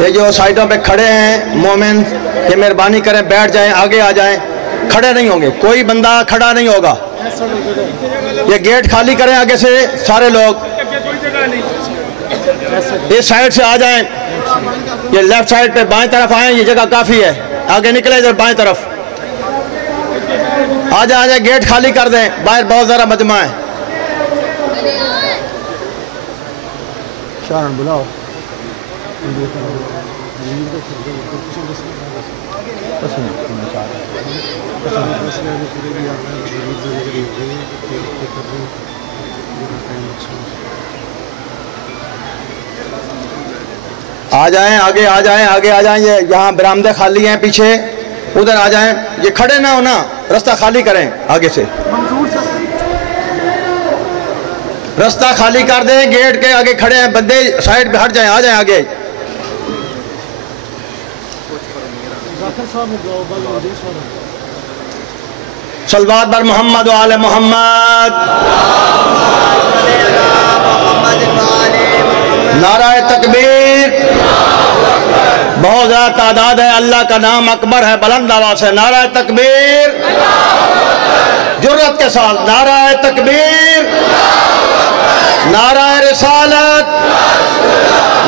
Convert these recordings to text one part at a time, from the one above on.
یہ جو سائٹوں پہ کھڑے ہیں مومن یہ مہربانی کریں بیٹھ جائیں، آگے آ جائیں، کھڑے نہیں ہوں گے، کوئی بندہ کھڑا نہیں ہوگا۔ یہ گیٹ خالی کریں آگے سے سارے لوگ، اس سائٹ سے آ جائیں، یہ لیفٹ سائٹ پہ بائیں طرف آئیں، یہ جگہ کافی ہے، آگے نکلیں ادھر بائیں طرف آ جائیں، گیٹ خالی کر دیں، باہر بہت ذرا مجمع ہے۔ شارن بلاؤ آ جائیں، آگے آ جائیں، آگے آ جائیں، یہ یہاں برآمدے خالی ہیں پیچھے، ادھر آ جائیں، یہ کھڑے نہ ہونا، رستہ خالی کریں آگے سے، رستہ خالی کر دیں، گیٹ کے آگے کھڑے ہیں بندے، سائڈ پہ ہٹ جائیں، آ جائیں آگے۔ صلوات بر محمد و آل محمد۔ نعرہ تکبیر، بہت زیادہ تعداد ہے، اللہ کا نام اکبر ہے، بلند آواز ہے، نعرہ تکبیر، جرأت کے ساتھ نعرہ تکبیر، نعرہ رسالت،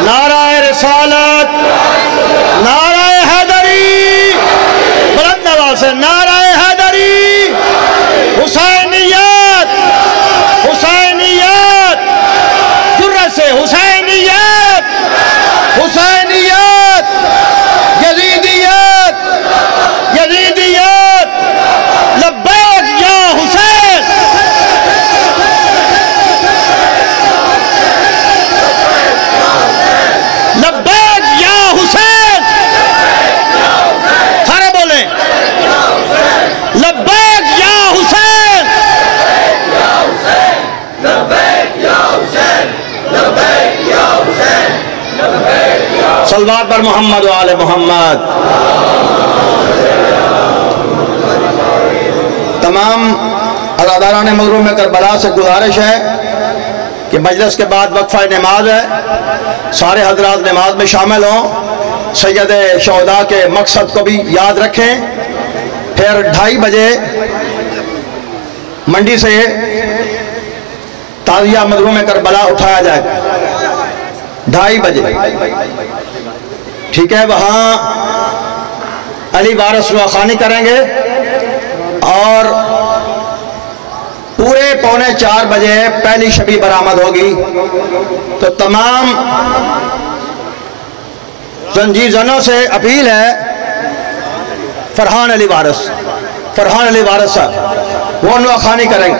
نعرہ رسالت، نعرہ حیدری، بلند آواز سے نعرہ حیدری، حسینیت، حسینیت، جرأت سے حسینیت، حسینیت، یزیدیت، یزیدیت، لبیک یا حسین، لبیک یا حسین، سارے بولیں لبیک یا حسین، لبیک یا حسین، لبیک یا حسین، صلوات پر محمد و آل محمد۔ تمام عزاداران مظلوم کربلا سے گزارش ہے کہ مجلس کے بعد وقفہ نماز ہے، سارے حضرات نماز میں شامل ہوں، سید شہداء کے مقصد کو بھی یاد رکھیں، پھر 2:30 بجے منڈی سے تعزیہ مظلوم کربلا اٹھایا جائے گا، 2:30 بجے، ٹھیک ہے؟ وہاں علی وارث دعاخوانی کریں گے اور پورے 3:45 بجے پہلی شبی برآمد ہوگی۔ تو تمام زنجیر زنوں سے اپیل ہے، فرحان علی وارث صاحب وہ دعاخوانی کریں گے۔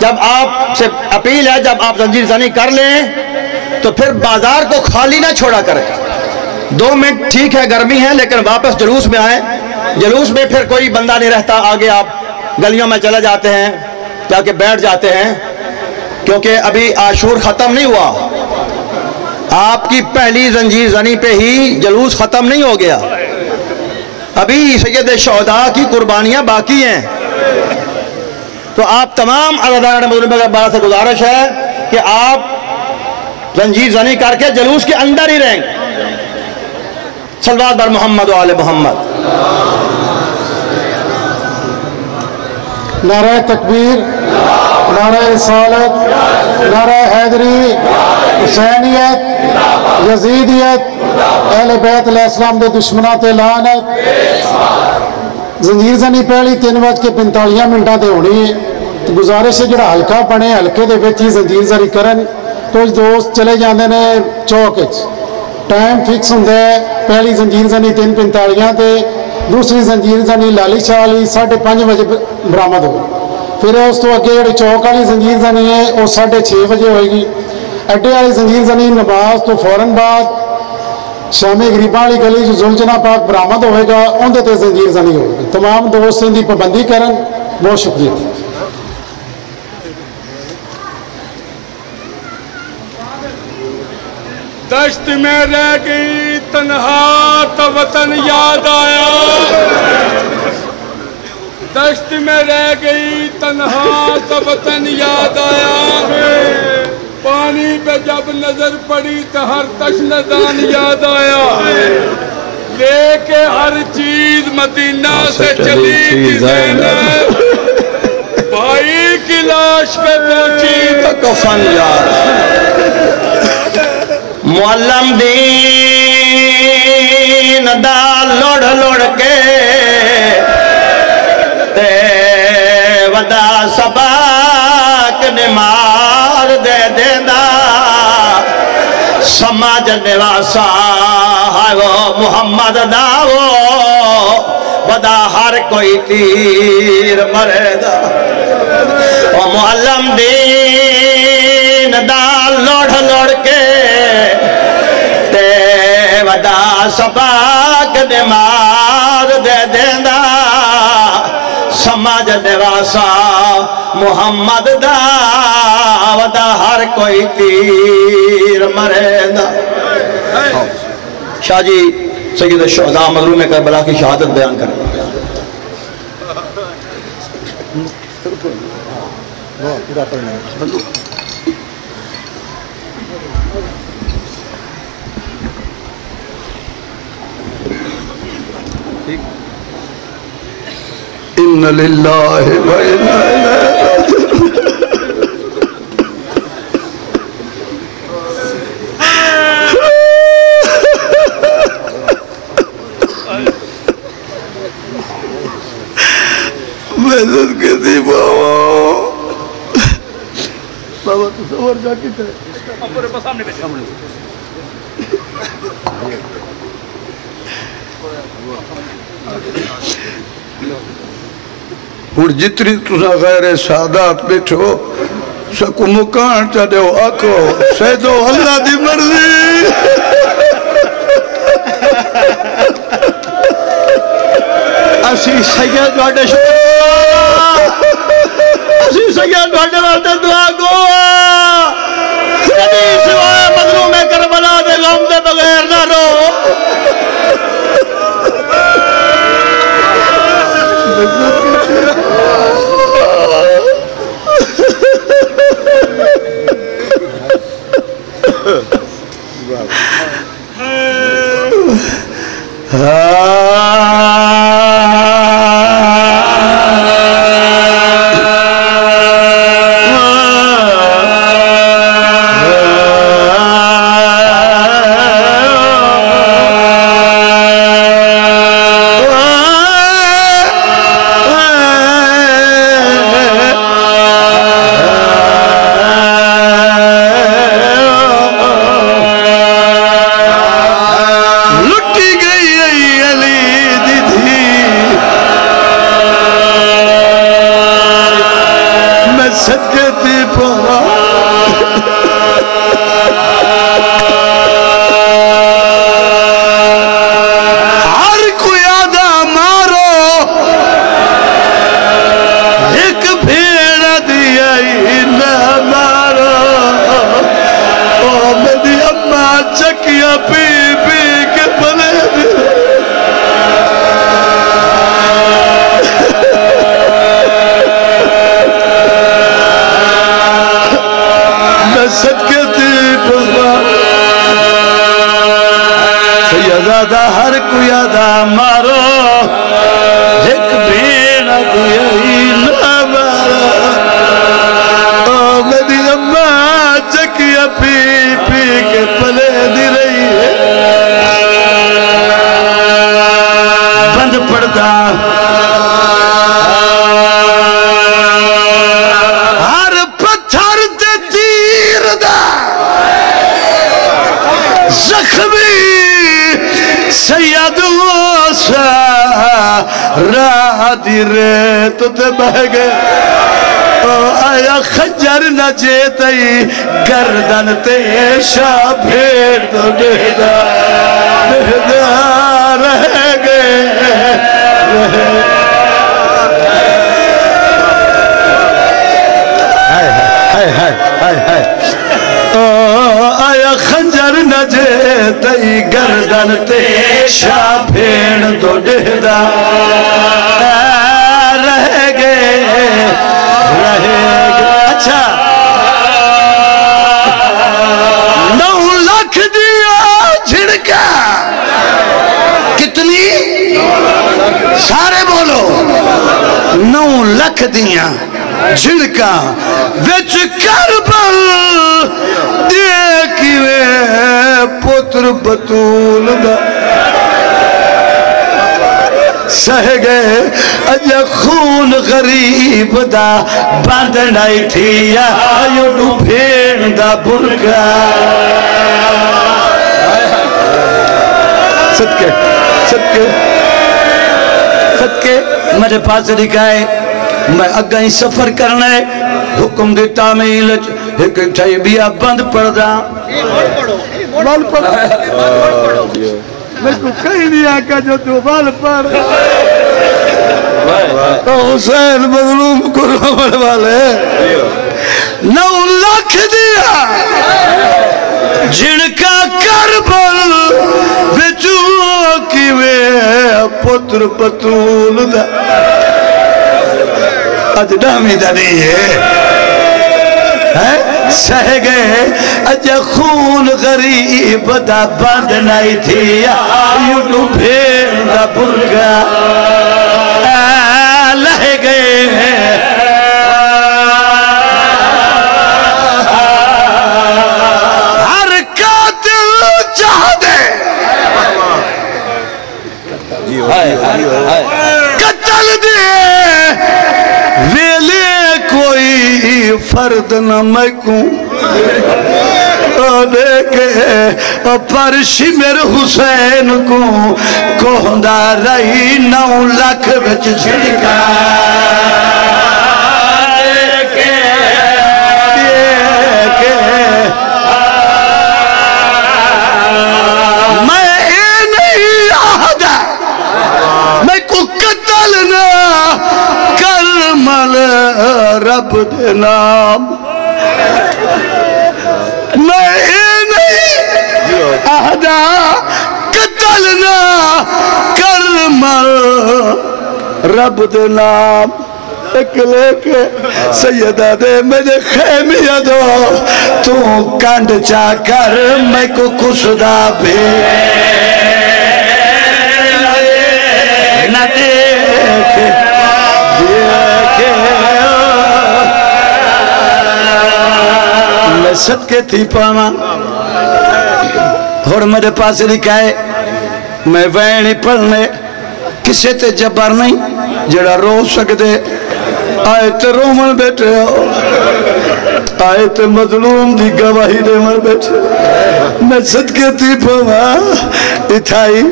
جب آپ سے اپیل ہے، جب آپ زنجیر زنی کر لیں تو پھر بازار کو خالی نہ چھوڑا کریں، 2 منٹ ٹھیک ہے گرمی ہے لیکن واپس جلوس میں آئیں، جلوس میں پھر کوئی بندہ نہیں رہتا، آگے آپ گلیوں میں چلے جاتے ہیں، جا کے بیٹھ جاتے ہیں، کیونکہ ابھی عاشور ختم نہیں ہوا، آپ کی پہلی زنجیر زنی پہ ہی جلوس ختم نہیں ہو گیا، ابھی سید شہداء کی قربانیاں باقی ہیں۔ تو آپ تمام عزاداران مظلوم کربلا سے گزارش ہے کہ آپ زنجیر زنی کر کے جلوس کے اندر ہی رہیں گے۔ صلوات بر محمد و آل محمد۔ نعرہ تکبیر، نعرہ رسالت، نعرہ حیدری، حسینیت، یزیدیت، اہل بیت علیہ السلام دے دشمنات لعنت۔ زنجیر زنی پہلی 3:45 تے ہونی ہے، تو گزارش ہے جڑا حلقہ بنے حلقے دے وچ ہی زنجیر زنی کرن۔ کچھ دوست چلے جاندے نے چوک وچ، ٹائم فکس ہوندا ہے، پہلی زنجیر زنی 3:45 تے، دوسری زنجیر زنی لالی شاہ والی 5:30 بجے برآمد ہو، پھر اس تو اگے جڑی چوک والی زنجیر زنی ہے وہ 6:30 بجے ہوئے گی۔ اڈے والی زنجیر زنی نماز تو فوراً بعد شامی غریباں والی گلی جو زلجنا پاک برآمد ہوئے گا، اندھے تے زنجیر زنی ہوئے گی۔ تمام دوست ان کی پابندی کرن، بہت شکریہ۔ دشت میں رہ گئی تنہا تو وطن یاد آیا، دشت میں رہ گئی تنہا تو وطن یاد آیا، پانی پہ جب نظر پڑی تو ہر تشنگان یاد آیا، لے کے ہر چیز مدینہ سے چلی تھی زینب، بھائی کی لاش پہ پہنچی تو کفن یار معلم دین دا لوڑ لوڑ کے تے ودا سباک نمار دے دینا سماج نواسا ہے وہ محمد دا وہ ودا ہر کوئی تیر مرے دا وہ معلم دین دا لوڑ لوڑ کے تے ودا سباک نمار دے دینا سماج نواسا محمد دا ودا ہر کوئی تیر مرے دا۔ شاہ جی سید الشہداء مظلوم کربلا کی شہادت بیان کریں۔ ان للہ و انا الیہ راجعون۔ محنت کی تھی بابا تصور جا کی تھے اور جتنی تسا غیر سادات بیٹھو سکو مکان چا دیو آکو سیدو اللہ دی مرضی اسی سید واٹے شکر اسی سید واٹے واٹے دعا کو کبھی سوائے مظلوم کربلا دے غم دے بغیر نہ رو ہر کو یادا مارو ایک بھین دیئی نہ مارو او میری اماں چکیا پی پی کے پلے دی رہی ہے بند پڑتا ہر پتھر تے تیر دا زخمی سید واسا راہ دی ریت تے بہ گئے آیا خجر نہ جیتئی گردن تے شاہ بھیڑ تو ڈہدا رہ گئے آیا خنجر نہ جیتئی گردن تے شاہ بھیڑ تو ڈہدا رہ گئے اچھا لکھ دیاں جھڑکا وچ کربل دیکھوے پتر بطول دا سہ گئے اجا خون غریب دا باندھنائی تھی یا یوڈو بھین دا برگا صدقے میرے پاس لکھا ہے میں اگائی سفر کرنا ہے حکم دی تعمیل ایک ٹھائی بیا بند پڑ دا بال پڑ میں کو کہیں نہیں آکا جو تو بال پڑ حسین مظلوم کو رمڑ والے 9 لاکھ دیا جھڑکا کربل وچو کیوے پتر بطول دا اج ڈامی دا نہیں ہے سہ گئے اجا خون غریب دا باندھنائی تھی یوڈو بھین دا برگا لہ گئے ہر قاتل چاہ دے قتل دے ویلے کوئی فرد نہ میں کوں دیکھے پرشی میرے حسین کو کوہندہ رہی 9 لاکھ بچ جھڑکا میں اے نہیں آہدہ میں کو قتل نہ کرمل رب دے نام میں اے نہیں آہدہ قتل نہ کرمل رب دے نام ایک لے کے سیدہ دے میرے خیمیہ دو تو کانڈ چاہ کر میں کو کشدہ بھی نہ دیکھے میں صدقے تھی پانا اور میرے پاس لکھا ہے میں وینی پڑھنے کسے تے جبر نہیں جڑا رو سکتے آئے تے رومن بیٹھے ہو آئے تے مظلوم دی گواہی دے مر بیٹھے میں صدقے تھی پانا اتھائی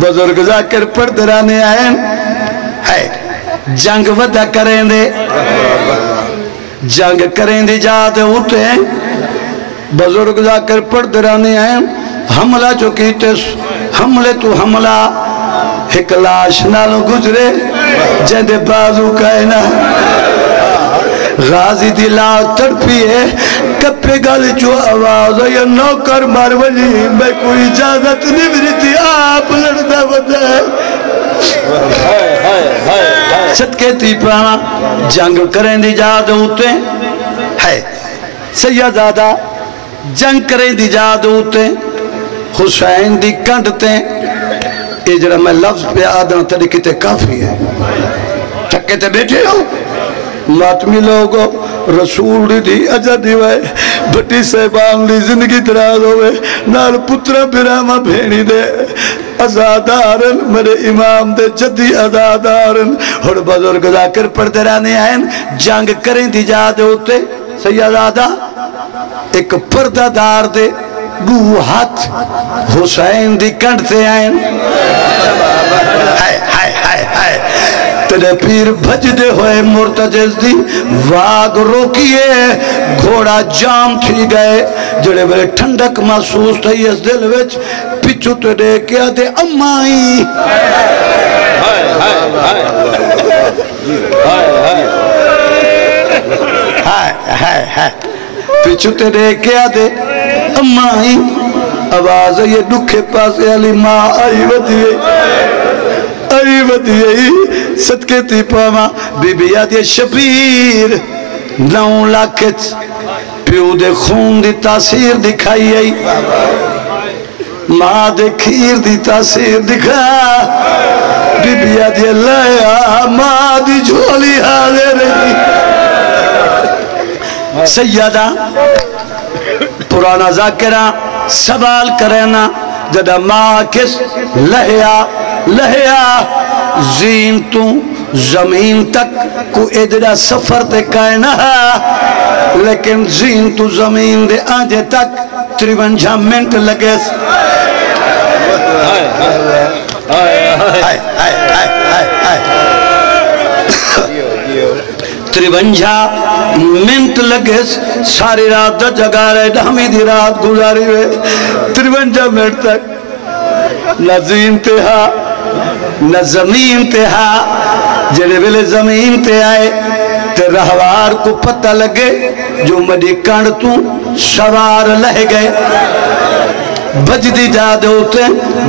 بزرگ ذاکر پردرانے آئیں ہے جنگ ودا کریں دے جنگ کریں دی جاتے ہوتے ہیں بزرگ ذاکر پردرانے آئیں حملہ جو کیتے حملے تو حملہ ایک لاش نالو گزرے جیندے بازو کائنا غازی دلا تڑپیے کپے گل جو آواز یا نوکر مرولی میں کوئی اجازت نہیں ملتی آپ لڑتا بتا ہے صدقے تھی پرانا جنگ کریں دی جاد ہوتے ہے سیدادہ جنگ کریں دی جاد ہوتے حسین دی کنڈتے اجرہ میں لفظ پہ آدھنا طریقے تے کافی ہے تھکے تے بیٹھے ہو ماتمی لوگو رسول دی اجا دیوائے بٹی صاحبان دی زندگی دراز ہوئے نال پترہ براما بھینی دے ازادارن میرے امام دے جدی ازادارن اور بزرگ ذاکر پردرانے آئین جنگ کریں دی جادے ہوتے سیدادہ ایک پردہ دار دے گو ہاتھ حسین دی کنڈتے آئین تیرے پیر بھج دے ہوئے مرتجز دی واگ روکیے گھوڑا جام تھی گئے جڑے بڑے ٹھنڈک محسوس تھی اس دل وچ پچھو تیرے کیا دے امائی پچھو تیرے کیا دے امائی آواز یہ دکھے پاسے علی ماں آئی ودیئی صدقے تھی پاما بی بی آدھے شبیر 9 لاکھ پیو دے خون دی تاثیر دکھائی آئی ماں دے کھیر دی تاثیر دکھا بیبیا دی لیا ماں دی جھولی حاضر رہی سیدہ پرانا ذاکرہ سوال کرنا جدہ ماں کس لہیا زین تو زمین تک کو ادھا سفر تے کائنا لیکن زین تو زمین دے آنجے تک 53 منٹ لگے 53 منٹ لگے ساری رات جگہ رہے ڈھامی دی رات گزاری رہے 53 منٹ تک نہ زین تے ہاں نہ زمین تے ہاں جڑے ویلے زمین تے آئے تے رہوار کو پتہ لگے جو مڈی کانڈ تو سوار لہ گئے بجدی جا دے ہوتے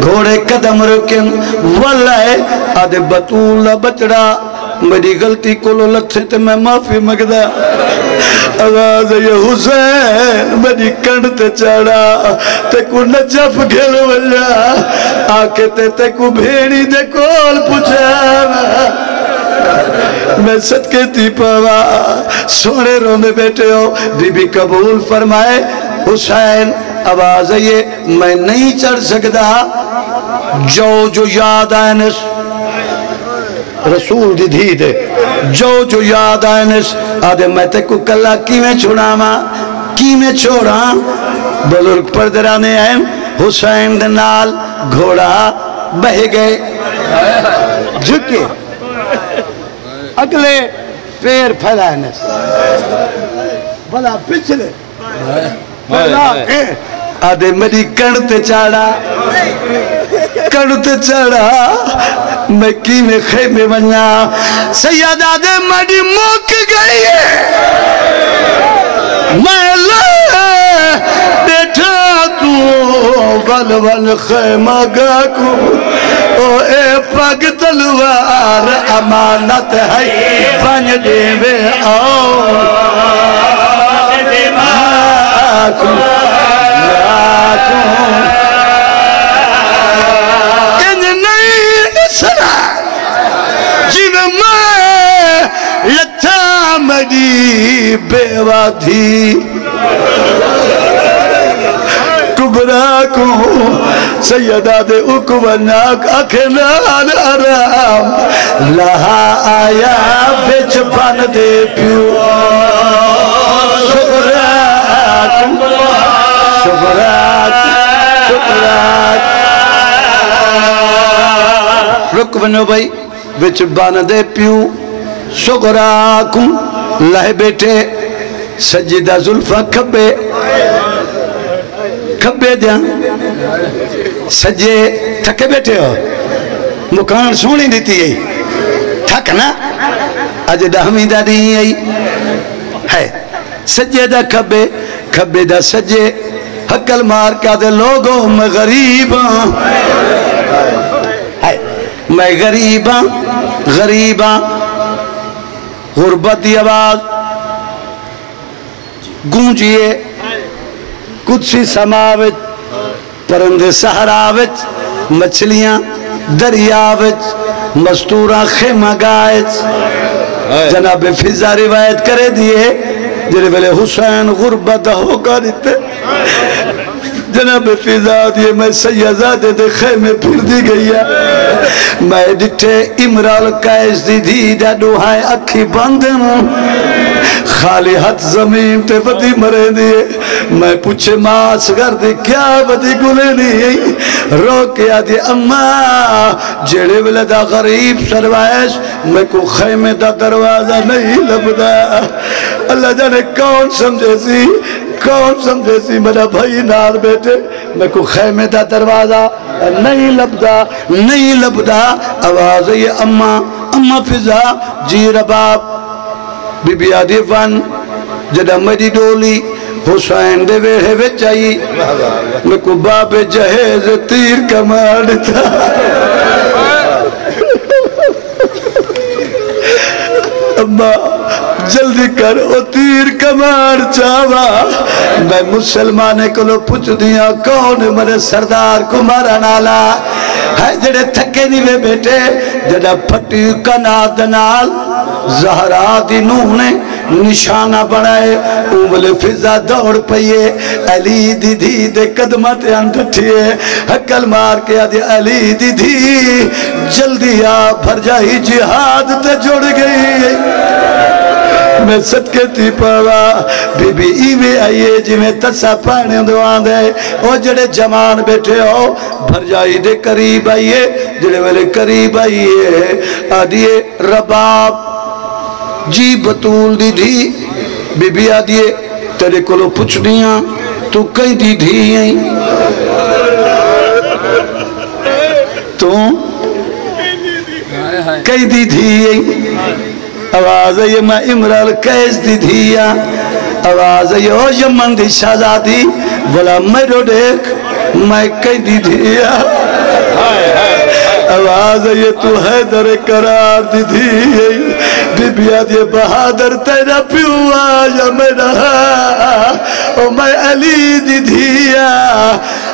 گھوڑے قدم رکن واللہ آدھے بطولہ بچڑا میری غلطی کو لو لکھے تے میں معافی مگدہ آواز یہ حسین میری کنڈ تے چاڑا تے کو نجف گھل وجہ آکے تے کو بھیڑی دے کول پوچھا میں صدقے تی پاوا سونے رونے بیٹھے ہو بی بی قبول فرمائے حسین آواز یہ میں نہیں چڑھ سکتا جو یاد آئینس رسول دی دھی دے جو یاد آئینس آدھے میں تے کو کلا کی میں چھوڑا ماں کی میں چھوڑا بزرگ پردرانے ہیں حسین دنال گھوڑا بہ گئے جھکے اگلے پیر پھیلائنس بھلا پچھلے آدھے میری کڑتے چاڑا میں کی میں خیمے بنیا سید آدھے میری موک گئی ہے میں لے بیٹھا تو ول خیمہ گا کو او اے پاک تلوار امانت ہے بن دے وے آؤ مدی بیوہ تھی کبرا کو سیدہ دے اکوناک اکھنان آرام لہا آیا بچ پان دے پیو شکرات رک بنو بھائی بچ پان دے پیو شکراکم لہ بیٹے سجدہ ظلفہ کھبے دیا سجے تھکے بیٹے ہو مکان سونی دیتی ہے تھک نا آج دہمیدہ نہیں ہے سجے دا کھبے دا سجے حقل مار کا دے لوگوں میں غریباں میں غریباں غربت دی آواز گونجیے قدسی سماوت پرندے صحراوت مچھلیاں دریاوت مستورہ خیمہ گائت جناب فضا روایت کرے دیئے جنہے بلے حسین غربت ہو کر دیتے جناب فضا دیئے میں سیزادے دے خیمے پھر دی گئی ہے میں ڈٹھے امرال قائز دی دی جاڑو ہائے اکھی باندھیں خالی ہاتھ زمین تے ودی مرے دیئے میں پوچھے ماں سگر دی کیا ودی گلے نہیں رو کے آدھی اماں جیڑے ولدہ غریب سروائش میں کو خیمے دا دروازہ نہیں لبدا اللہ جانے کون سمجھے سی میرا بھائی نار بیٹے میں کو خیمے دا دروازہ نہیں لبدا آواز یہ اماں فضا جی رباب بی بی آدھی فن جدہ میری ڈولی حسین دے ویڑے وچائی میں کو باب جہیز تیر کمار تھا اماں جلدی کر او تیر کمار چاوا میں مسلمانے کو لو پوچھ دیا کون میرے سردار کو مارا نالا ہے جڑے تھکے نہیں میں بیٹے جڑا پھٹی کنات نال زہرا دی نوح نے نشانہ بنائے اومل فضا دوڑ پئیے علی دی دھی دے قدمت اندھٹھئے حکل مار کے آدھے علی دی دھی جلدی آ بھر جائی جہاد تے جڑ گئی میں صدقے تھی پاوا بی بی ایوے آئیے جی میں تسا پانے دوان دے او جڑے جمان بیٹھے ہو بھر جائی دے قریب آئیے جڑے والے قریب آئیے آدھیے رباب جی بطول دی دھی بی بی آدھیے تیرے کلو پچھنیاں تو کئی دی دھی ہیں تو کئی دی دھی ہیں آواز ہے یہ میں امرال کیس دی دھیا آواز ہے یہ او یمن دی شہزادی بلا میرو دیکھ میں کئی دی دھیا آواز ہے یہ تو حیدر قرار دی دھیا بی بی آدھے بہادر تیرا پیو آیا میرا او میں علی دی دھیا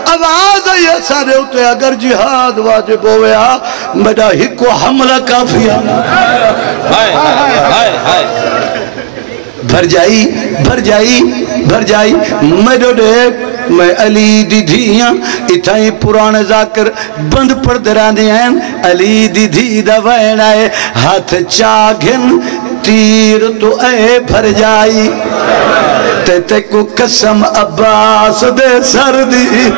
آواز ہے یہ سارے ہوتے اگر جہاد واجب ہویا میرا ہکو حملہ کافی آنا بھر جائی بھر جائی بھر جائی میرے دیکھ میں علی دی دھیاں اتھائی پرانے ذاکر بند پر دران دیاں علی دی دھی دا وین آئے ہاتھ چاگن تیر تو اے بھر جائی تے کو قسم عباس دے سر دی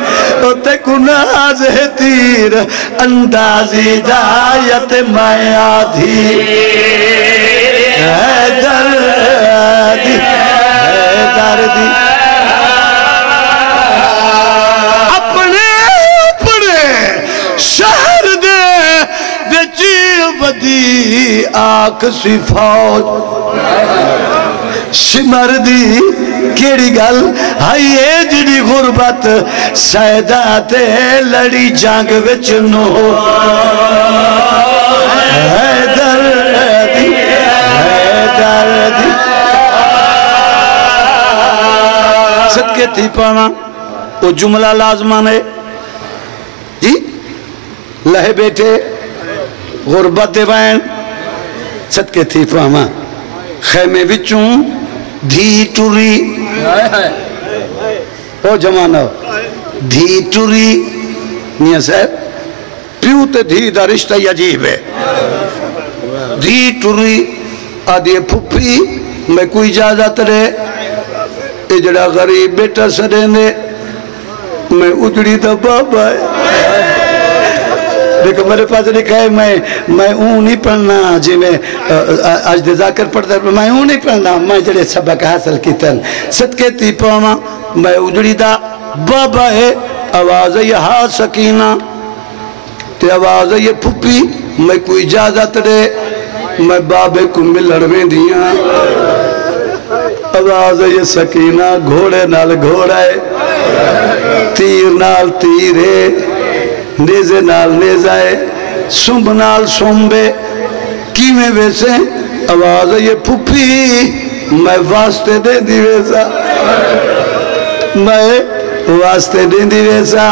تے کو ناز ہے تیر اندازی جایت میں آدھی حیدر دی حیدر دی اپنے شہر دے وچی ودی آکھ سی فوج شمر دی کیڑی گل ہائیے جڑی غربت سیداتے لڑی جانگ وچ نو حیدر دی حیدر دی صدقے تھی پانا وہ جملہ لازمان ہے جی لہے بیٹے غربت دیوائن صدقے تھی پانا خیمے وچوں دھی ٹوری او جمانہ دھی ٹوری میاں صاحب پیو تے دھی دا رشتہ عجیب ہے دھی ٹوری آدھے پھپی میں کوئی اجازت رہے اے جڑا غریب بیٹا سڑینے میں اجڑی دا بابا ہے دیکھو میرے پاس لکھا ہے میں اون نہیں پڑھنا جی میں آج دے ذاکر پڑھتا ہے میں اون نہیں پڑھنا میں جڑے سبق حاصل کی تن صدقے تی پاما میں اجڑی دا بابا ہے آواز ہے یہ ہاں سکینہ تے آواز ہے یہ پھپی میں کوئی اجازت رہے میں بابے کو ملڑویں دیاں آواز ہے یہ سکینہ گھوڑے نال گھوڑا ہے تیر نال تیر ہے نیزے نال نیزائے سنب نال سنبے کیویں ویسے آواز ہے یہ پھپی میں واسطے دے دی ویسا میں واسطے دے دی ویسا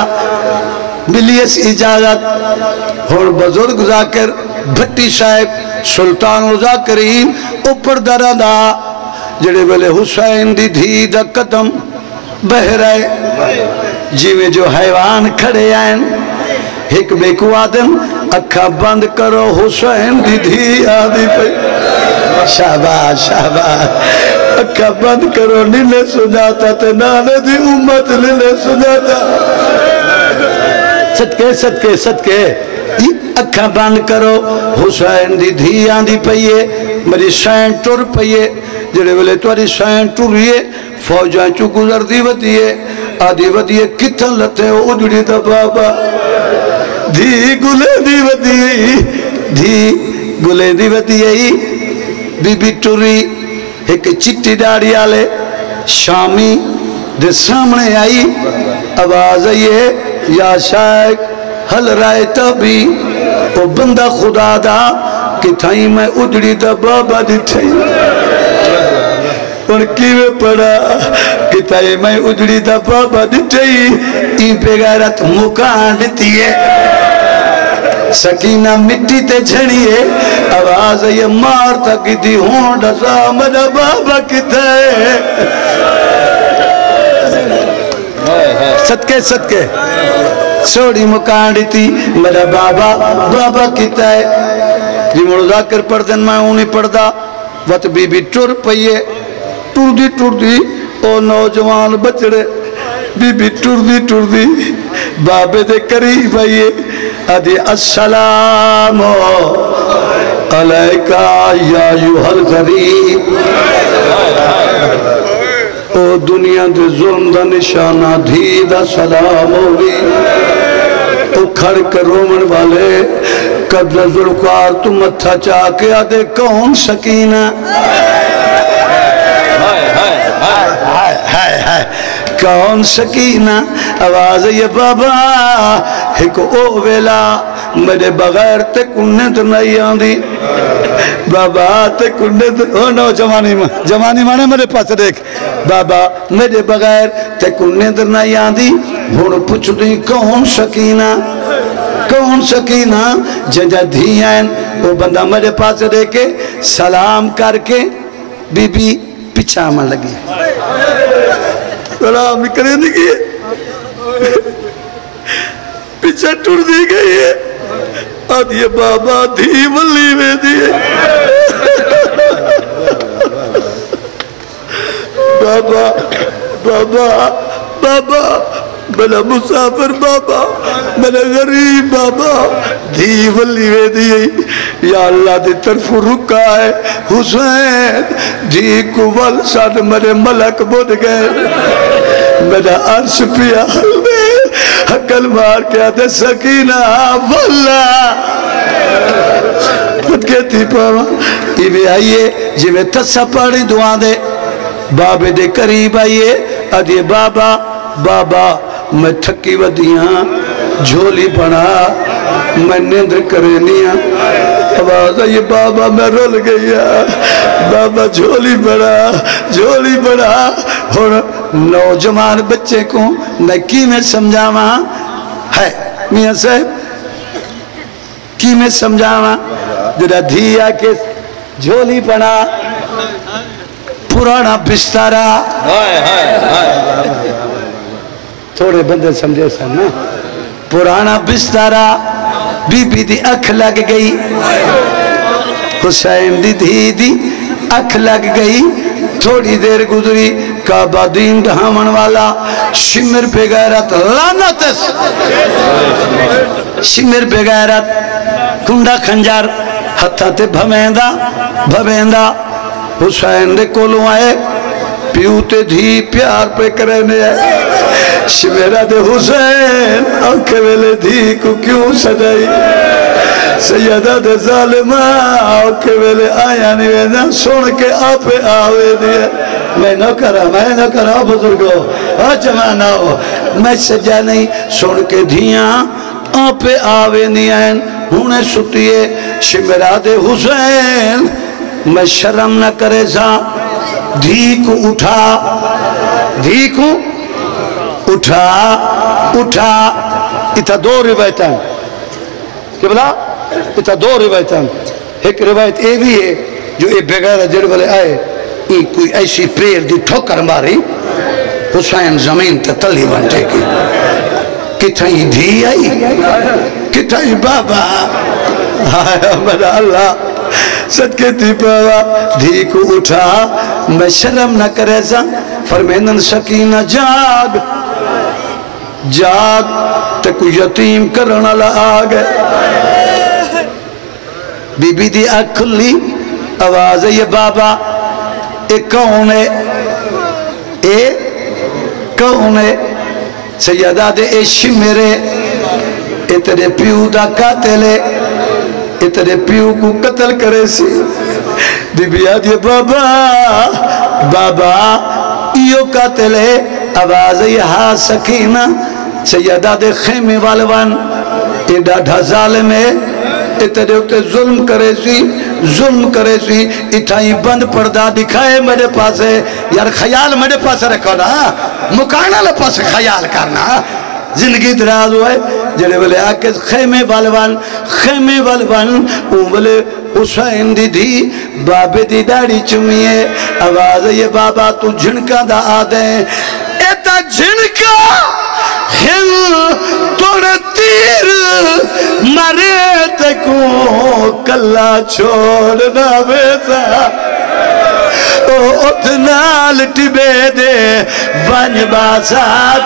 ملیس اجازت اور بزرگ ذاکر بھٹی صاحب سلطان ذاکرین اوپر درادہ جڑے بلے حسین دی دھی دا قدم بہ رہے جی میں جو حیوان کھڑے آئیں ایک بے کو آدم اکھا بند کرو حسین دی دھی آدھی پہ شاباش شاباش اکھا بند کرو نیلے سجاتا تے نانے دی امت نیلے سجاتا صدقے صدقے صدقے اکھا بند کرو حسین دی دھی آدھی پہیے میری سین ٹر پہیے جڑے بلے تواری سین ٹریے فوجاں چو گزر دی ودیے آدھی ودیے کتن لتے ہو اجڑی دا بابا دھی گلے دی ودیے دھی گلے دی ودیے بی بی ٹری ایک چٹی ڈاڑی آلے شامی دے سامنے آئی آواز آئیے یا شائق حل رائے تبھی وہ بندہ خدا دا کہ تھائی میں اجڑی دا بابا دی تھائی اور کیوے پڑا کتائی میں اجڑی دا بابا ڈٹھئی ای بغیرت مکان ڈتی ہے سکینہ مٹی تے جھڑیے آواز یہ مارتا کی دی ہونڈا سا میرا بابا کتائی صدقے صدقے سوڑی مکان ڈتی میرا بابا کتائی جی مرزا کر پڑھ دن میں اونی پڑھ دا وقت بی بی ٹر پئیے ٹر دی او نوجوان بچڑے بی بی ٹر دی بابے دے قریب آئیے ادھی السلام علیکہ یا ایھا الغریب او دنیا دے ظلم دا نشانہ دھی دا سلام ہوگی او کھڑ کر رومن والے قبل ذوالفقار تو متھا چاہ کے آدھے کون سکینہ کون سکینہ آواز یہ بابا ایک او ویلا میرے بغیر تے کنت نہیں آندی بابا تے کنت او نو جوانی مانے میرے پاس دیکھ بابا میرے بغیر تے کنت نہیں آندی ہون پوچھ دی کون سکینہ جنجا دھیائن وہ بندہ میرے پاس دیکھے سلام کر کے بی بی پچھا میں لگی سلام کرے نہیں کیے پیچھے ٹر دی گئی ہے آدھیے بابا دھی ولی میں دیئے بابا میرا مسافر بابا میرا غریب بابا دھی ولی میں دیئے یا اللہ دی طرف رکا ہے حسین دھی کو ول ساتھ میرے ملک بڑھ گئے میرا عرش پیا حقل مار کے آتے سکینہ واللہ خود کہتی پاوا ایوے آئیے جیوے تسا پاڑی دعا دے بابے دے قریب آئیے آدھیے بابا میں تھکی ودیاں جھولی بنا میں نیندر کرنیاں آواز آئیے بابا میں رول گیا بابا جھولی بڑا اور نوجوان بچے کو میں کی میں سمجھاوا ہے میاں صاحب کی میں سمجھاوا جرا دھیا کے جھولی بنا پرانا بستارا تھوڑے بندے سمجھے سن نا پرانا بستارا بی بی دی اکھ لگ گئی حسین دی دھی دی اکھ لگ گئی تھوڑی دیر گزری کعبہ دین ڈھامن والا شمر پہ غیرت لعنتس شمر پہ غیرت کنڈا خنجر ہتھا تے بھویندہ حسین دے کولوں آئے پیو تے دھی پیار پہ کرنے آئے شمیرہ دے حسین آنکھے ویلے دھی کو کیوں سجائی سیدہ دے ظالمہ آنکھے ویلے آیا نہیں ویدہ سن کے آپے آوے دیا میں نہ کرا بزرگو جمانہ ہو میں سجا نہیں سن کے دھیاں آپے آوے نہیں آئین ہونے سٹیے شمیرہ دے حسین میں شرم نہ کرے سا دھی کو اٹھا اتھا دو روایتاں کہ بلا اتھا دو روایتاں ایک روایت اے بھی ہے جو اے بغیر جڑ والے آئے کوئی ایسی پریر دی ٹھوکر ماری حسین زمین تے تلی بنتے کی کتھائی دھی آئی کتھائی بابا میرا اللہ صدقے تھی پاوا دھی کو اٹھا میں شرم نہ کرے سا فرمینن سکینہ جاگ تے کوئی یتیم کرنا آگے بی بی دی آنکھ کھلی آواز ہے یہ بابا اے کون ہے سیدہ دے اے شمیرے اے تیرے پیو دا قاتلے اے تیرے پیو کو قتل کرے سی بی بی آدھے بابا ایو قاتلے آواز ہے یہ ہاں سکینہ سیدہ دے خیمے والوان اے ڈاڈھا ظالم ہے تیرے ہوتے ظلم کرے سی اتھائی بند پردہ دکھائے میرے پاس ہے یار خیال میرے پاس رکھو نا مکانہ لے پاس خیال کرنا زندگی دراز ہوئے جڑے بلے آکے خیمے والوان اون بلے حسین دی بابے دی داڑی چمیے آواز یہ بابا تو جھنکا دا آدھے ایتا جھنکا ہل توڑ تیر مرے تکو کلا چھوڑنا بیتا اتنا لٹبے دے ون باسا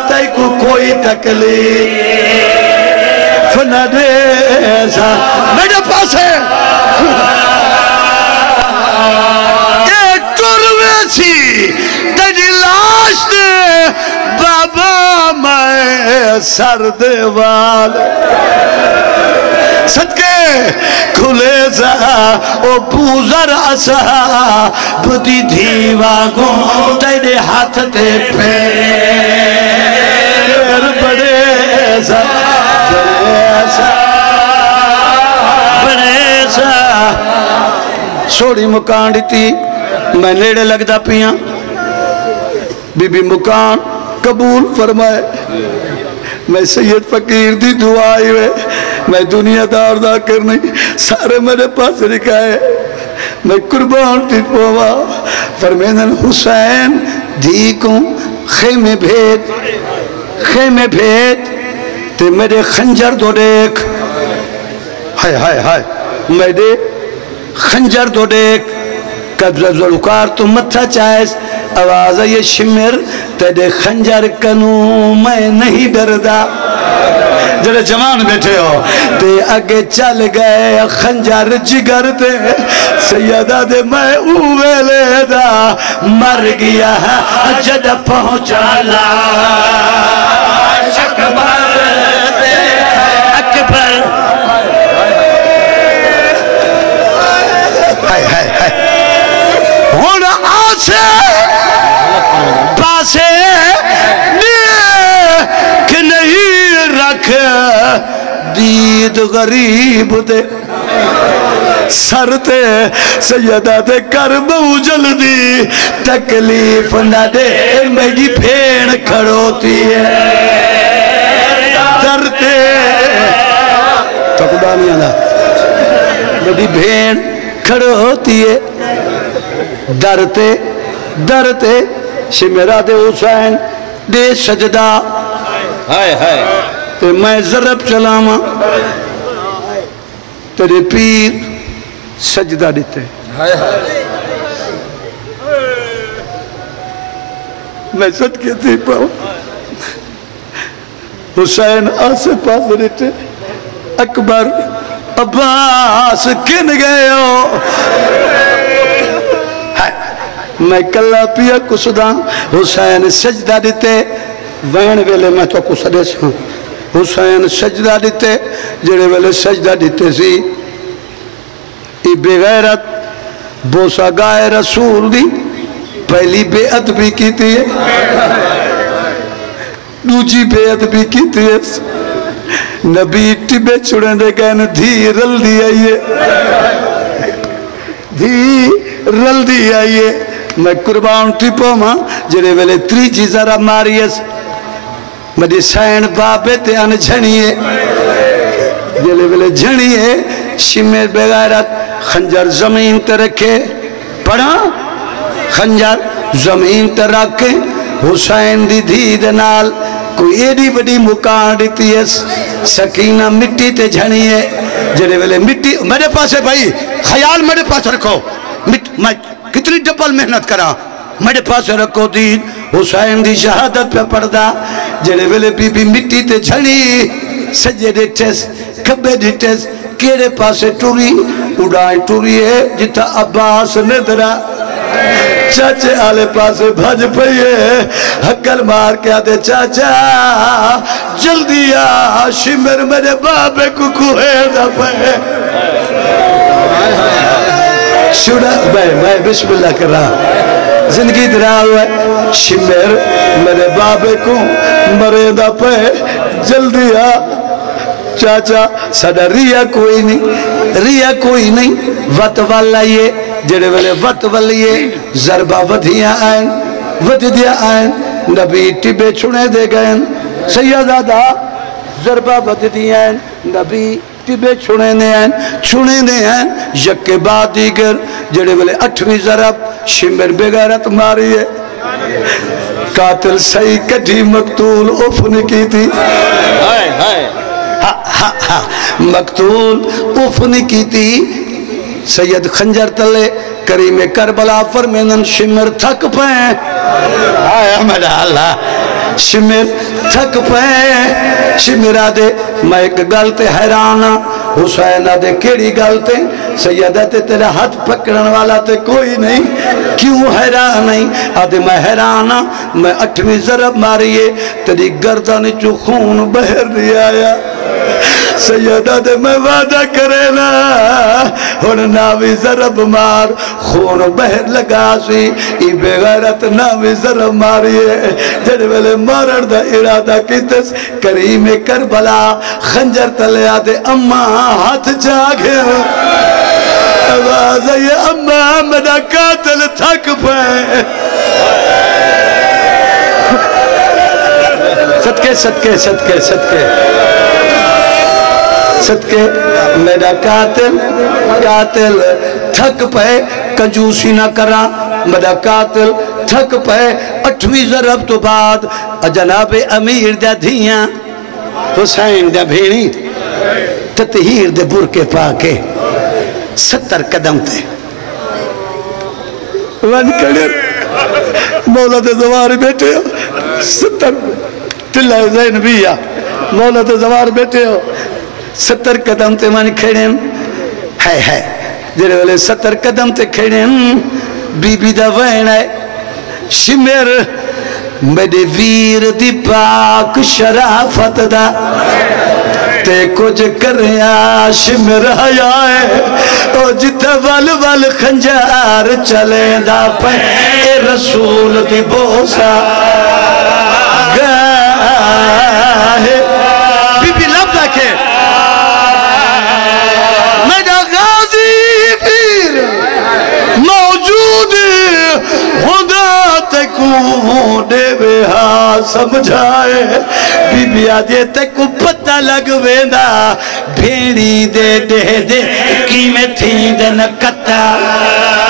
تکو کوئی تکلیف نہ دے سا میرے پاس ہے ایک ٹروے سی تیری لاش دے بابا میں سر دیوال صدقے کھلے سا او بوزر اسا بدی دھیواں تیرے ہاتھ تے پیر بڑے سا سوڑی مکان دیتی میں نیڑے لگ دا پیاں بی بی مکان قبول فرمائے میں سید فقیر دی دعائی ہوئے میں دنیا دار دا کرنی سارے میرے پاس رکھائے میں قربان تھی پوا فرمیدن حسین دیکھوں خیمے بھیت تے میرے خنجر دو دیکھ ہائے میرے خنجر دو دیکھ قبضہ ذلکار تو متھا چاہیس آواز یہ شمر تیرے خنجر کنو میں نہیں ڈردا جڑے جوان بیٹھے ہو تے اگے چل گئے خنجر جگر تے سیدہ دے میں اوے لے دا مر گیا جد پہنچا لاش اکبر دے اکبر ہونا آسے پاسے نیک نہیں رکھ دید غریب دے سر تے سیدہ تے کربو جلدی تکلیف نہ دے میری بھیڑ کھڑوتی ہے درتے تکڑا نہیں آنا میری بھیڑ کھڑوتی ہے درتے شمیرہ دے حسین دے سجدہ تے میں ضرب چلاما تیرے پیر سجدہ دیتے میں صدقے تھی پاؤں حسین آسے پاس دیتے اکبر عباس کن گئے ہو میں کلا پیا کسداں حسین سجدہ دیتے وین ویلے میں تو کسدے ساں حسین سجدہ دیتے جڑے ویلے سجدہ دیتے سی ای بغیرت بوسا گائے رسول دی پہلی بے ادبی کی تھی دوجی بے ادبی کی تھی نبی ٹبے چھڑیں دے گئے دھی رل دی آئیے میں قربان تھی پوما جڑے ویلے تری چیزہ رب ماریس مجھے سین بابے تے آن جھنیے جڑے ویلے جھنیے شمیر بغیرت خنجر زمین تے رکھے پڑھا خنجر زمین تے رکھے حسین دی دھید نال کوئی ایڈی بڑی مکان دیتی ہے سکینہ مٹی تے جھنیے جڑے ویلے مٹی میرے پاس ہے بھائی خیال میرے پاس رکھو میں کتنی ڈبل محنت کرا میرے پاس رکھو دید حسین دی شہادت پہ پڑھدا جڑے ویلے بی بی مٹی تے جھنی سجے ڈیٹس کبے ڈیٹس کیڑے پاسے ٹوری اڑائی ٹوری ہے جتا عباس ندرہ چاچے آلے پاسے بھج پئیے حکل مار کے آتے چاچا جلدی شمر میرے بابے کو کوئے دا پئے شوڑا میں بسم اللہ کر رہا زندگی درہا ہوا ہے شمر میرے بابے کو مرے دا پئے جلدی چاچا ساڑا ریا کوئی نہیں ریا کوئی نہیں وط والا یہ جڑے ویلے وط والیے ضربہ ودھیاں آئیں ودھیاں آئیں نبی ٹبے چھنے دے گئے سیدادہ ضربہ ودھیاں آئیں نبی ٹبے چھنے نے ہیں یک کے بعد دیگر جڑے ویلے 8ویں ضرب شمر بغیرت ماری ہے قاتل صحیح کٹھی مقتول افن کی تھی مقتول افن کی تھی سید خنجر تلے کریم کربلا فرمینن شمر تھک پائیں آئے احمد اللہ شمر تھک پائیں شمر آدھے میں ایک گلتے حیرانا حسین آدھے کیڑی گلتے سیدہ تے تیرا ہاتھ پکڑن والا تے کوئی نہیں کیوں حیران نہیں آدھے میں حیرانا میں 8ویں ضرب ماریے تیری گردن چو خون بہر نہیں آیا سیدہ دے میں وعدہ کرے نا ہن ناوی ضرب مار خون بہر لگا سی ای بغیرت ناوی ضرب ماریے جڑے ویلے مارن دا ارادہ کیتس کریم کربلا خنجر تلے آدھے اماں ہاتھ جاگے آواز ہے اماں میرا قاتل تھک پائے صدقے صدقے صدقے صدقے صدقے میرا قاتل تھک پائے کنجوسی نہ کرا میرا قاتل تھک پائے 8ویں ضرب تو بعد جناب امیر دا دھیاں حسین دا بھیڑی تطہیر دے برکے پاکے 70 قدم تے ون کڑر مولا دے زوار بیٹھے ہو 70 تلہ زین بیا مولا دے زوار بیٹھے ہو 70 قدم تے من کھڑیں ہے جڑے والے 70 قدم تے کھڑیں بی بی دا وین ہے شمر میرے ویر دی پاک شرافت دا تے کچھ کریا شمر حیائے او جتا ول ول خنجار چلے دا پہ اے رسول دی بوسا گاہے بی بی لب رکھے میرا غازی پیر موجود خدا تکو دے بہا سمجھائے بی بی آدھے تکو پتہ لگ ویندہ بھیڑی دے دے دے کی میں تھی دن قتال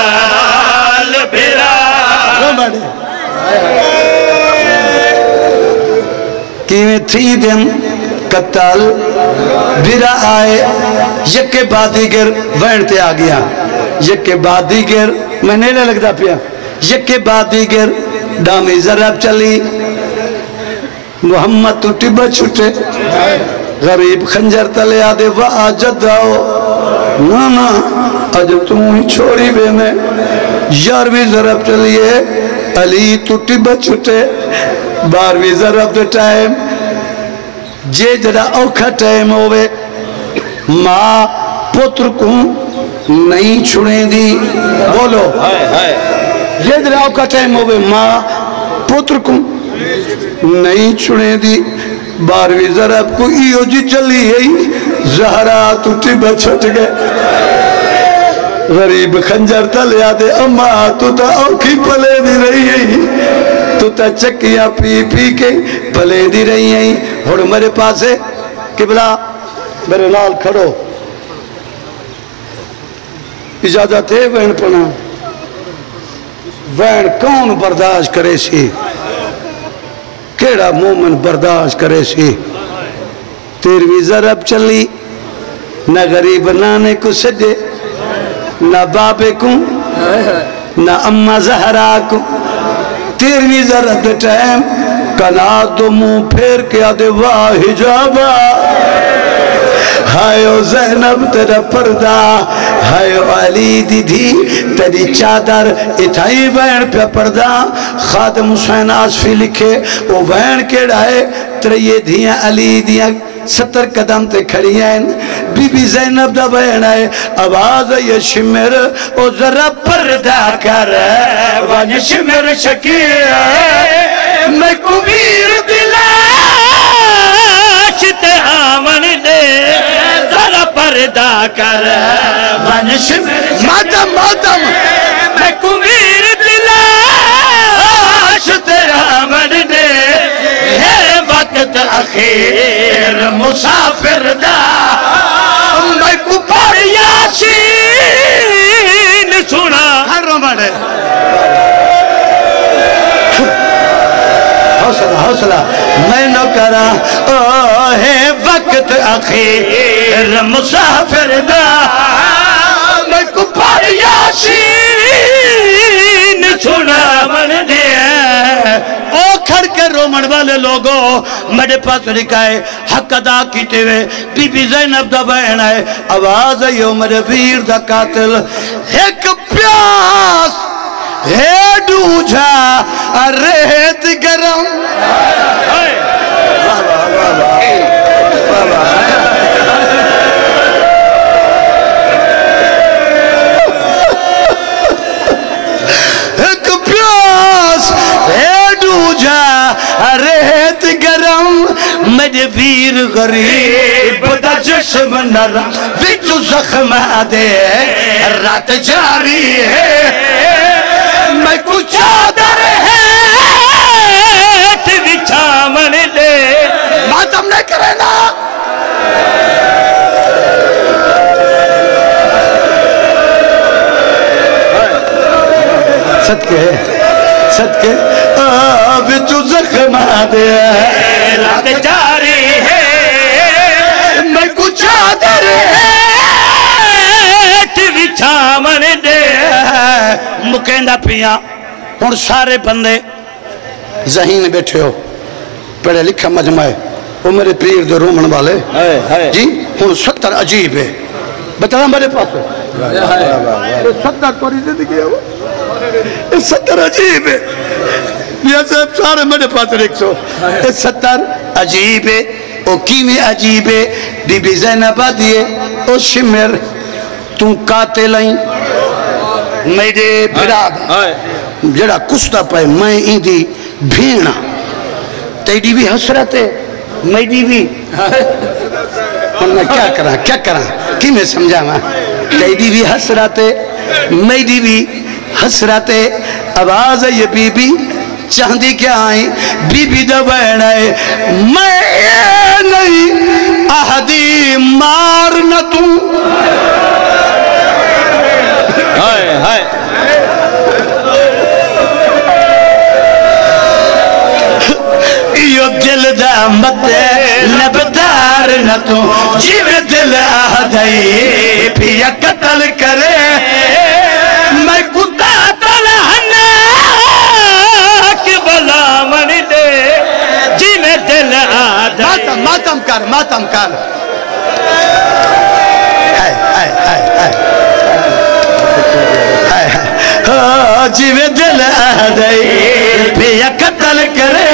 بھیرا کی میں تھی دن قتال بھیرا آئے یک کے بعد دیگر وینتے آ گیا یک کے بعد دیگر میں نیلے لگتا پیا یک کے بعد دیگر ڈامی ضرب چلی محمد تو ٹبہ چھوٹے غریب خنجر تلے آدھے وآجد آؤ نانا آج تم ہی چھوڑی بے میں 11ویں ضرب چلیے علی تو ٹبہ چھوٹے 12ویں ضرب دے ٹائم جے جڑا اوکھا ٹائم ہوئے ماں پتر کو نہیں چھوڑیں دی بولو یہ جڑا اوکھا ٹائم ہوئے ماں پتر کو نہیں چھوڑیں دی 12ویں ضرب کو ایو جی چلی ہے زہرا تو ٹبہ چھٹ گئے غریب خنجر تلے آدھے اماں تو تا اوکھی پلے دی رہی ہے تو تا چکیاں پی پی کے پلے دی رہی ہیں اور میرے پاس ہے قبلہ میرے لال کھڑو اجازت ہے وین پنا وین کون برداشت کرے سی کیڑا مومن برداشت کرے سی 13ویں ضرب چلی نہ غریب نانے کو سجے نہ بابے کو نہ اممہ زہرا کو 13ویں ضرب دے ٹائم کنا تو منہ پھیر کے آدھے واہ حجابہ ہائیو زینب تیرا پردہ ہائیو علی دی دی تیری چادر اتھائی وین پہ پردہ خادم حسین آصفی لکھے وہ وین کے ڈھائے تریے دھیاں علی دیاں 70 قدم تے کھڑی ہیں بی بی زینب دا وین آئے آواز یہ شمر او ذرا پردہ کر وان شمر شکیر میں کبیر دلاش تے آمن دے ذرا پردہ پیدا کر ونش ماتم ماتم میں کمیر دلاش تیرا مرنے ہے وقت اخیر مسافر دا میں کپار یاسین سنا ہر رومن ہے حوصلہ میں نو کرا ہے وقت اخیر مسافر دا میں کپار یاسین چھوڑا من دیا او کھڑ کے رومن والے لوگوں میرے پاس لکھا ہے حق ادا کیتے ہوئے بی بی زینب دا بہن ہے آواز ہے یو میرے ویر دا قاتل ایک پیاس ہے ڈوجھا ریت گرم ایک پیاس ہے ڈوجھا ریت گرم میرے ویر غریب دا جسم نرم وچو زخم دے رات جاری ہے میں کچھ چادر ہے بچھا من لے ماتم نہ کرے نا صدقے بچو زخم دے رات جاری ہے میں کچھ چادر ہے بچھا من لے مکیندہ پیا اور سارے بندے ذہین بیٹھے ہو پڑھے لکھا مجمع ہے وہ میرے پیر دے رومن والے جی ہون 70 عجیب ہے بتانا میرے پاس ہے 70 کوری زندگی ہے وہ 70 عجیب ہے یہ سب سارے میرے پاس رکھ سو 70 عجیب ہے او کیویں عجیب ہے بی بی زینب دیئے او شمر تو قاتل ہیں میرے براد جڑا کستا پائے میں ایندی بھینا تیری بھی حسرت ہے میری بھی میں کیا کرا کی میں سمجھا ماں تیری بھی حسرت ہے میری بھی حسرت ہے آواز ہے یہ بی بی چاندی کیا آئیں بی بی دا بہن ہے میں نہیں احدی مارنا توں دل دا مت نبدار نہ تو جیوے دل آدھائی پیا قتل کرے میں کتا تلہنا کہ بلا من دے جیوے دل آدھائی ماتم کر جیوے دل آدھائی پیا قتل کرے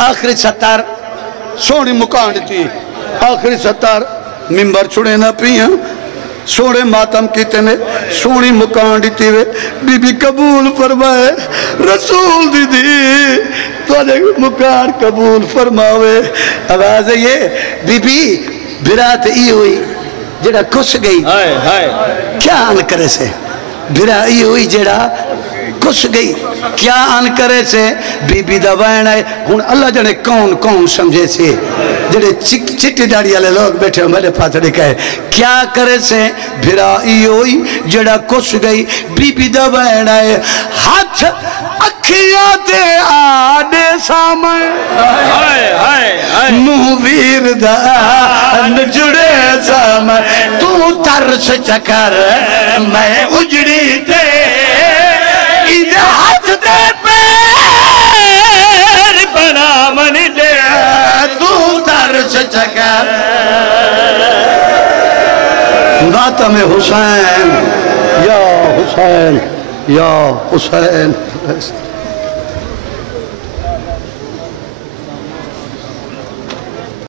آخری 70 سونی مکان دیتی آخری 70 ممبر چھوڑے نہ پیاں سوڑے ماتم کیتے نے سونی مکان دیتی ہوئے بی بی قبول فرمائے رسول دی تو مکان قبول فرماوے آواز ہے یہ بی بی برات ای ہوئی جڑا کس گئی کیا آن کرے سے برا ای ہوئی جڑا کس گئی کیا آن کرے سے بی بی دا وین ہے ہون اللہ جنے کون سمجھے سے جڑے چٹی ڈاڑی والے لوگ بیٹھے میرے پاس لکھا ہے کیا کرے سے بھرا ای ہوئی جڑا کس گئی بی بی دا وین ہے ہاتھ اکھیاں دے آنے سامن منہ ویر دا جڑے سامن تو ترس چکر میں اجڑی تے ہاتھ دے پیر بنا من دے تو ترس چکر ماتم حسین یا حسین